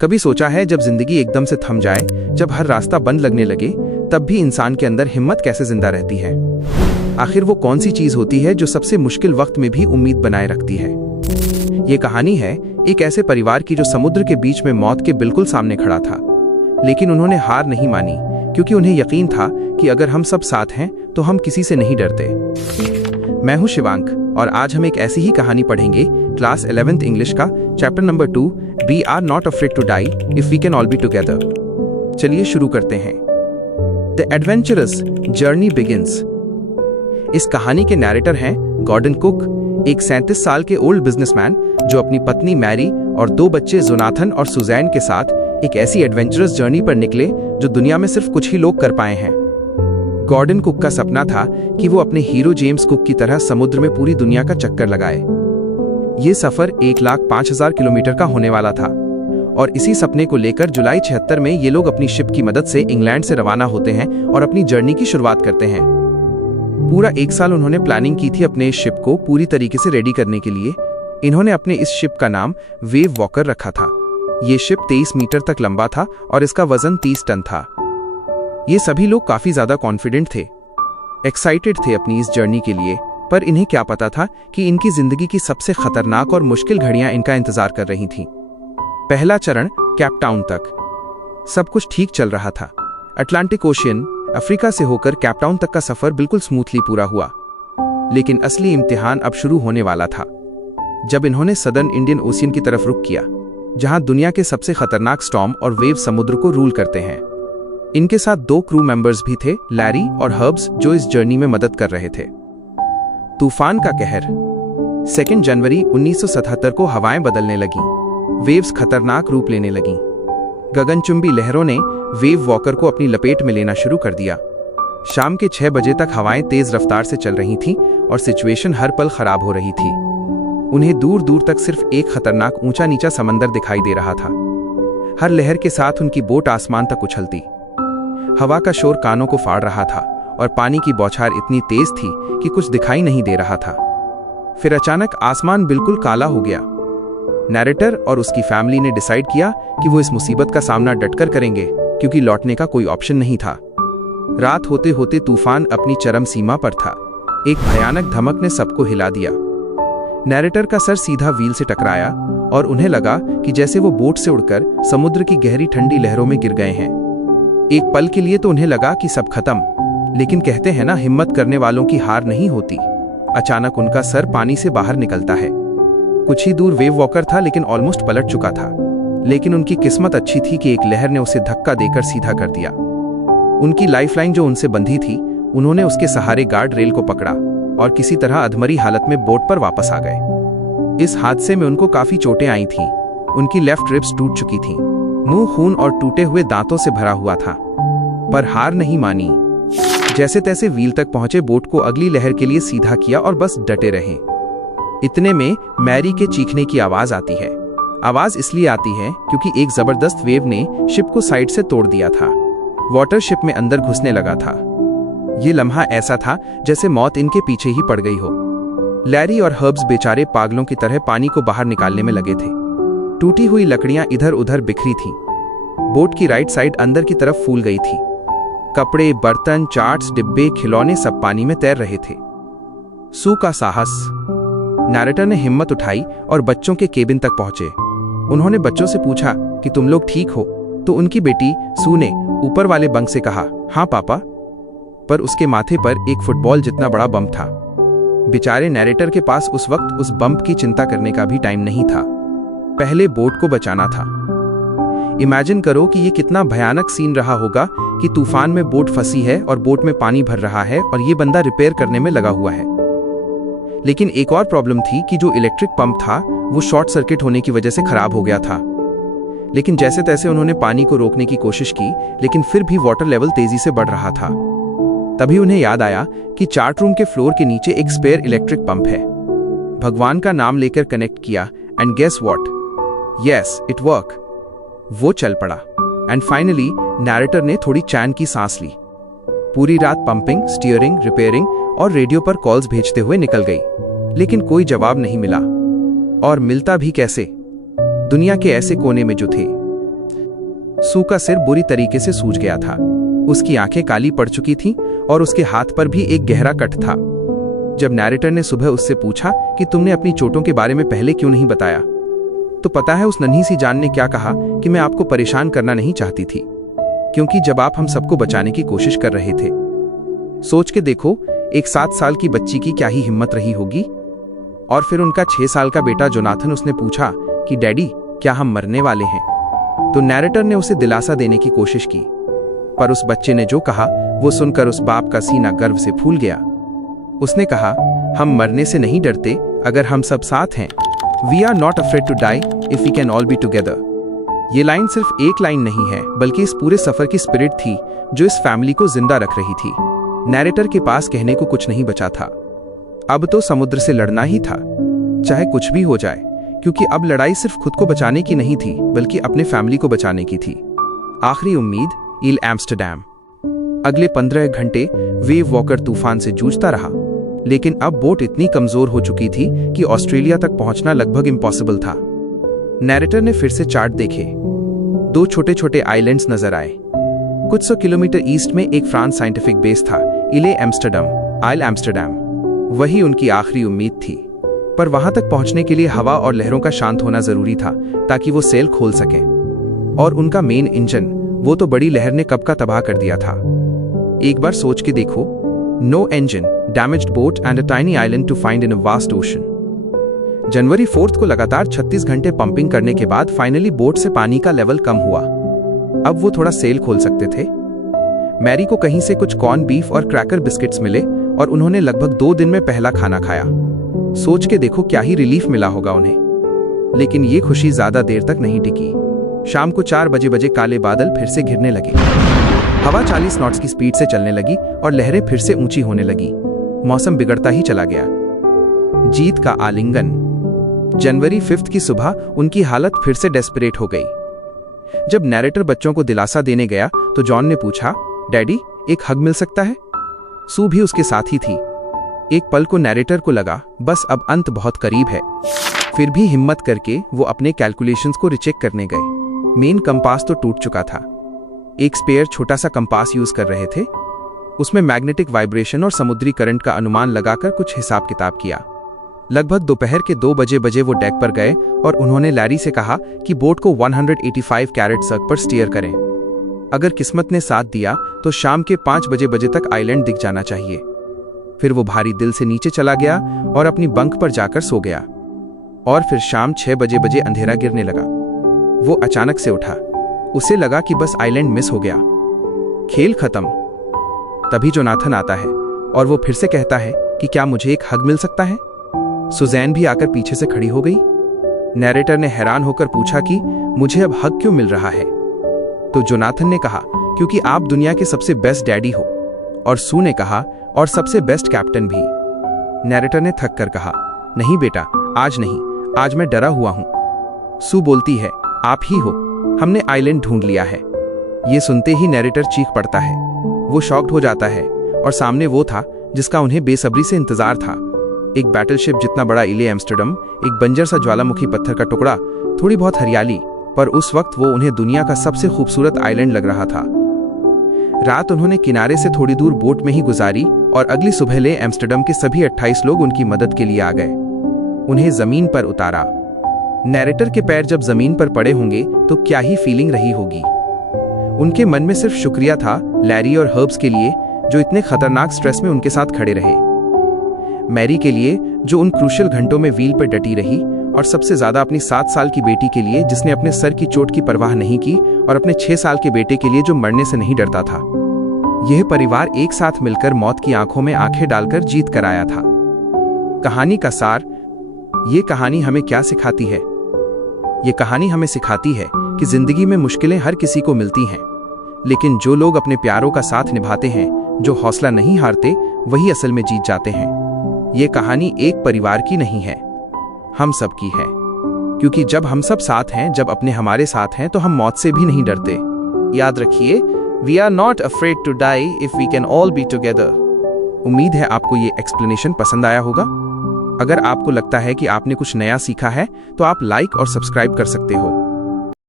कभी सोचा है जब जिंदगी एकदम से थम जाए, जब हर रास्ता बंद लगने लगे, तब भी इंसान के अंदर हिम्मत कैसे जिंदा रहती है? आखिर वो कौन सी चीज होती है जो सबसे मुश्किल वक्त में भी उम्मीद बनाए रखती है? ये कहानी है एक ऐसे परिवार की जो समुद्र के बीच में मौत के बिल्कुल सामने खड़ा था, लेकिन उन्होंने हार नहीं मानी, क्योंकि उन्हें यकीन था कि अगर हम सब साथ हैं तो हम किसी से नहीं डरते। मैं हूं शिवांक और आज हम एक ऐसी ही कहानी पढ़ेंगे, क्लास 11th इंग्लिश का chapter number 2, we are not afraid to die if we can all be together. चलिए शुरू करते हैं। The adventurous journey begins. इस कहानी के नैरेटर हैं गॉर्डन कुक, एक 37 साल के ओल्ड बिजनेसमैन जो अपनी पत्नी मैरी और 2 बच्चे जोनाथन और सुजैन के साथ एक ऐसी एडवेंचरस जर्नी पर निकले जो दुनिया में सिर्फ कुछ ही लोग कर पाए हैं। गॉर्डन कुक का सपना था कि वो अपने हीरो जेम्स कुक की तरह समुद्र में पूरी दुनिया का चक्कर लगाए। ये सफर 1,05,000 किलोमीटर का होने वाला था और इसी सपने को लेकर जुलाई 76 में ये लोग अपनी शिप की मदद से इंग्लैंड से रवाना होते हैं और अपनी जर्नी की शुरुआत करते हैं। पूरा 1 साल उन्होंने प्लानिंग की थी अपने शिप को पूरी तरीके से रेडी करने के लिए। इन्होंने अपने इस शिप का नाम वेव वॉकर रखा था। ये शिप 23 मीटर तक लंबा था और इसका वजन 30 टन था। ये सभी लोग काफी ज्यादा कॉन्फिडेंट थे, एक्साइटेड थे अपनी इस जर्नी के लिए, पर इन्हें क्या पता था कि इनकी जिंदगी की सबसे खतरनाक और मुश्किल घड़ियां इनका इंतजार कर रही थीं। पहला चरण केप टाउन तक। सब कुछ ठीक चल रहा था। अटलांटिक ओशियन, अफ्रीका से होकर केप टाउन तक का सफर बिल्कुल स्मूथली पूरा हुआ। लेकिन असली इम्तिहान अब शुरू होने वाला था, जब इन्होंने सदर्न इंडियन ओशियन की तरफ रुख किया, जहां दुनिया के सबसे खतरनाक स्टॉर्म और वेव समुद्र को रूल करते हैं। इनके साथ 2 क्रू मेंबर्स भी थे, लैरी और हर्ब्स, जो इस जर्नी में मदद कर रहे थे। तूफान का कहर। 2 जनवरी 1977 को हवाएं बदलने लगीं। वेव्स खतरनाक रूप लेने लगीं। गगनचुंबी लहरों ने वेव वॉकर को अपनी लपेट में लेना शुरू कर दिया। शाम के 6 बजे तक हवाएं तेज रफ्तार से चल रही थीं और सिचुएशन हर पल खराब हो रही थी। उन्हें दूर दूर तक सिर्फ एक खतरनाक ऊंचा नीचा समंदर दिखाई दे रहा था। हर लहर के साथ उनकी बोट आसमान तक उछलती। हवा का शोर कानों को फाड़ रहा था और पानी की बौछार इतनी तेज थी कि कुछ दिखाई नहीं दे रहा था। फिर अचानक आसमान बिल्कुल काला हो गया। नैरेटर और उसकी फैमिली ने डिसाइड किया कि वो इस मुसीबत का सामना डटकर करेंगे, क्योंकि लौटने का कोई ऑप्शन नहीं था। रात होते होते तूफान अपनी चरम सीमा पर था। एक भयानक धमक ने सबको हिला दिया। नैरेटर का सर सीधा व्हील से टकराया और उन्हें लगा कि जैसे वो बोट से उड़कर समुद्र की गहरी ठंडी लहरों में गिर गए हैं। एक पल के लिए तो उन्हें लगा कि सब खत्म, लेकिन कहते हैं ना, हिम्मत करने वालों की हार नहीं होती। अचानक उनका सर पानी से बाहर निकलता है। कुछ ही दूर वेव वॉकर था, लेकिन ऑलमोस्ट पलट चुका था। लेकिन उनकी किस्मत अच्छी थी कि एक लहर ने उसे धक्का देकर सीधा कर दिया। उनकी लाइफलाइन जो उनसे बंधी थी, उन्होंने उसके सहारे गार्ड रेल को पकड़ा और किसी तरह अधमरी हालत में बोट पर वापस आ गए। इस हादसे में उनको काफी चोटें आई थीं। उनकी लेफ्ट रिब्स टूट चुकी थीं। मुंह खून और टूटे हुए दांतों से भरा हुआ था, पर हार नहीं मानी। जैसे तैसे व्हील तक पहुंचे, बोट को अगली लहर के लिए सीधा किया और बस डटे रहे। इतने में मैरी के चीखने की आवाज आती है। आवाज इसलिए आती है क्योंकि एक जबरदस्त वेव ने शिप को साइड से तोड़ दिया था। वाटर शिप में अंदर घुसने लगा था। ये लम्हा ऐसा था जैसे मौत इनके पीछे ही पड़ गई हो। लैरी और हर्ब्स बेचारे पागलों की तरह पानी को बाहर निकालने में लगे थे। टूटी हुई लकड़ियां इधर उधर बिखरी थीं। बोट की राइट साइड अंदर की तरफ फूल गई थी। कपड़े, बर्तन, चार्ट्स, डिब्बे, खिलौने सब पानी में तैर रहे थे। सू का साहस। नैरेटर ने हिम्मत उठाई और बच्चों के केबिन तक पहुंचे। उन्होंने बच्चों से पूछा कि तुम लोग ठीक हो? तो उनकी बेटी सू ने ऊपर वाले बंक से कहा, हाँ पापा। पर उसके माथे पर एक फुटबॉल जितना बड़ा बम्प था। बेचारे नैरेटर के पास उस वक्त उस बम्प की चिंता करने का भी टाइम नहीं था। पहले बोट को बचाना था। इमेजिन करो कि ये कितना भयानक सीन रहा होगा कि तूफान में बोट फंसी है और बोट में पानी भर रहा है और ये बंदा रिपेयर करने में लगा हुआ है। लेकिन एक और प्रॉब्लम थी कि जो इलेक्ट्रिक पंप था वो शॉर्ट सर्किट होने की वजह से खराब हो गया था। लेकिन जैसे तैसे उन्होंने पानी को रोकने की कोशिश की, लेकिन फिर भी वाटर लेवल तेजी से बढ़ रहा था। तभी उन्हें याद आया कि चार्ट रूम के फ्लोर के नीचे एक स्पेयर इलेक्ट्रिक पंप है। भगवान का नाम लेकर कनेक्ट किया and guess what, yes it work. वो चल पड़ा एंड फाइनली नैरेटर ने थोड़ी चैन की सांस ली। पूरी रात पंपिंग, स्टीयरिंग, रिपेयरिंग और रेडियो पर कॉल्स भेजते हुए निकल गई, लेकिन कोई जवाब नहीं मिला। और मिलता भी कैसे, दुनिया के ऐसे कोने में जो थे। सू का सिर बुरी तरीके से सूज गया था। उसकी आंखें काली पड़ चुकी थीं और उसके हाथ पर भी एक गहरा कट था। जब नैरेटर ने सुबह उससे पूछा कि तुमने अपनी चोटों के बारे में पहले क्यों नहीं बताया, तो पता है उस नन्ही सी जान ने क्या कहा कि मैं आपको परेशान करना नहीं चाहती थी, क्योंकि जब आप हम सबको बचाने की कोशिश कर रहे थे। सोच के देखो, एक 7 साल की बच्ची की क्या ही हिम्मत रही होगी। और फिर उनका 6 साल का बेटा जोनाथन, उसने पूछा कि डैडी क्या हम मरने वाले हैं? तो नैरेटर ने उसे दिलासा देने की कोशिश की, पर उस बच्चे ने जो कहा वो सुनकर उस बाप का सीना गर्व से फूल गया। उसने कहा, हम मरने से नहीं डरते अगर हम सब साथ हैं। We are not afraid to die if we can all be together. ये लाइन सिर्फ एक लाइन नहीं है, बल्कि इस पूरे सफर की स्पिरिट थी जो इस फैमिली को जिंदा रख रही थी। नैरेटर के पास कहने को कुछ नहीं बचा था। अब तो समुद्र से लड़ना ही था, चाहे कुछ भी हो जाए, क्योंकि अब लड़ाई सिर्फ खुद को बचाने की नहीं थी, बल्कि अपने फैमिली को बचाने की थी। आखिरी उम्मीद, इल एम्स्टरडैम। अगले 15 घंटे वेव वॉकर तूफान से जूझता रहा, लेकिन अब बोट इतनी कमजोर हो चुकी थी कि ऑस्ट्रेलिया तक पहुंचना लगभग इम्पॉसिबल था। नैरेटर ने फिर से चार्ट देखे। 2 छोटे छोटे आइलैंड्स नजर आए। कुछ 100 किलोमीटर ईस्ट में एक फ्रांस साइंटिफिक बेस था, इले एम्स्टरडम, आइल एम्स्टरडैम। वही उनकी आखिरी उम्मीद थी। पर वहां तक पहुंचने के लिए हवा और लहरों का शांत होना जरूरी था, ताकि वो सेल खोल सकें। और उनका मेन इंजन, वो तो बड़ी लहर ने कब का तबाह कर दिया था। एक बार सोच के देखो, no engine, damaged boat and a tiny island to find in a vast ocean. जनवरी 4 को लगातार 36 घंटे पंपिंग करने के बाद फाइनली बोट से पानी का लेवल कम हुआ। अब वो थोड़ा सेल खोल सकते थे। मैरी को कहीं से कुछ कॉर्न बीफ और क्रैकर बिस्किट्स मिले और उन्होंने लगभग 2 दिन में पहला खाना खाया। सोच के देखो क्या ही रिलीफ मिला होगा उन्हें। लेकिन ये खुशी ज्यादा देर तक नहीं टिकी। शाम को 4 बजे काले बादल फिर से घिरने लगे। हवा 40 नॉट्स की स्पीड से चलने लगी और लहरें फिर से ऊंची होने लगी। मौसम बिगड़ता ही चला गया। जीत का आलिंगन। जनवरी 5 की सुबह उनकी हालत फिर से डेस्परेट हो गई। जब नैरेटर बच्चों को दिलासा देने गया तो जॉन ने पूछा, डैडी एक हग मिल सकता है? सू भी उसके साथ ही थी। एक पल को नैरेटर को लगा बस अब अंत बहुत करीब है। फिर भी हिम्मत करके वो अपने कैलकुलेशंस को रिचेक करने गए। मेन कंपास तो टूट चुका था। एक स्पेयर छोटा सा कंपास यूज कर रहे थे। उसमें मैग्नेटिक वाइब्रेशन और समुद्री करंट का अनुमान लगाकर कुछ हिसाब किताब किया। लगभग दोपहर के 2 बजे वो डेक पर गए और उन्होंने लैरी से कहा कि बोट को 185 कैरेट सर्क पर स्टीयर करें। अगर किस्मत ने साथ दिया तो शाम के 5 बजे तक आइलैंड दिख जाना चाहिए। फिर वो भारी दिल से नीचे चला गया और अपनी बंक पर जाकर सो गया। और फिर शाम 6 बजे अंधेरा गिरने लगा। वो अचानक से उठा। उसे लगा कि बस आइलैंड मिस हो गया, खेल खत्म। तभी जोनाथन आता है और वो फिर से कहता है कि क्या मुझे एक हग मिल सकता है? सुजैन भी आकर पीछे से खड़ी हो गई। नैरेटर ने हैरान होकर पूछा कि मुझे अब हग क्यों मिल रहा है? तो जोनाथन ने कहा, क्योंकि आप दुनिया के सबसे बेस्ट डैडी हो। और सू ने कहा, और सबसे बेस्ट कैप्टन भी। नैरेटर ने थक कर कहा, नहीं बेटा, आज नहीं, आज मैं डरा हुआ हूं। सू बोलती है, आप ही हो, हमने आइलैंड ढूंढ लिया है। ये सुनते ही नैरेटर चीख पड़ता है। वो शॉक्ड हो जाता है और सामने वो था जिसका उन्हें बेसब्री से इंतजार था। एक बैटलशिप जितना बड़ा इले एम्स्टरडम, एक बंजर सा ज्वालामुखी पत्थर का टुकड़ा, थोड़ी बहुत हरियाली, पर उस वक्त वो उन्हें दुनिया का सबसे खूबसूरत आइलैंड लग रहा था। रात उन्होंने किनारे से थोड़ी दूर बोट में ही गुजारी और अगली सुबह ले एम्स्टरडम के सभी 28 लोग उनकी मदद के लिए आ गए। उन्हें जमीन पर उतारा। नैरेटर के पैर जब जमीन पर पड़े होंगे तो क्या ही फीलिंग रही होगी। उनके मन में सिर्फ शुक्रिया था लैरी और हर्ब्स के लिए, जो इतने खतरनाक स्ट्रेस में उनके साथ खड़े रहे। मैरी के लिए, जो उन क्रूशियल घंटों में व्हील पर डटी रही, और सबसे ज्यादा अपनी 7 साल की बेटी के लिए, जिसने अपने सर की चोट की परवाह नहीं की, और अपने 6 साल के बेटे के लिए, जो मरने से नहीं डरता था। यह परिवार एक साथ मिलकर मौत की आंखों में आंखें डालकर जीत कर आया था। कहानी का सार, ये कहानी हमें क्या सिखाती है? ये कहानी हमें सिखाती है कि जिंदगी में मुश्किलें हर किसी को मिलती हैं, लेकिन जो लोग अपने प्यारों का साथ निभाते हैं, जो हौसला नहीं हारते, वही असल में जीत जाते हैं। ये कहानी एक परिवार की नहीं है, हम सब की है। क्योंकि जब हम सब साथ हैं, जब अपने हमारे साथ हैं, तो हम मौत से भी नहीं डरते। याद रखिए, we are not afraid to die if we can all be together. उम्मीद है आपको ये एक्सप्लेनेशन पसंद आया होगा। अगर आपको लगता है कि आपने कुछ नया सीखा है, तो आप लाइक और सब्सक्राइब कर सकते हो।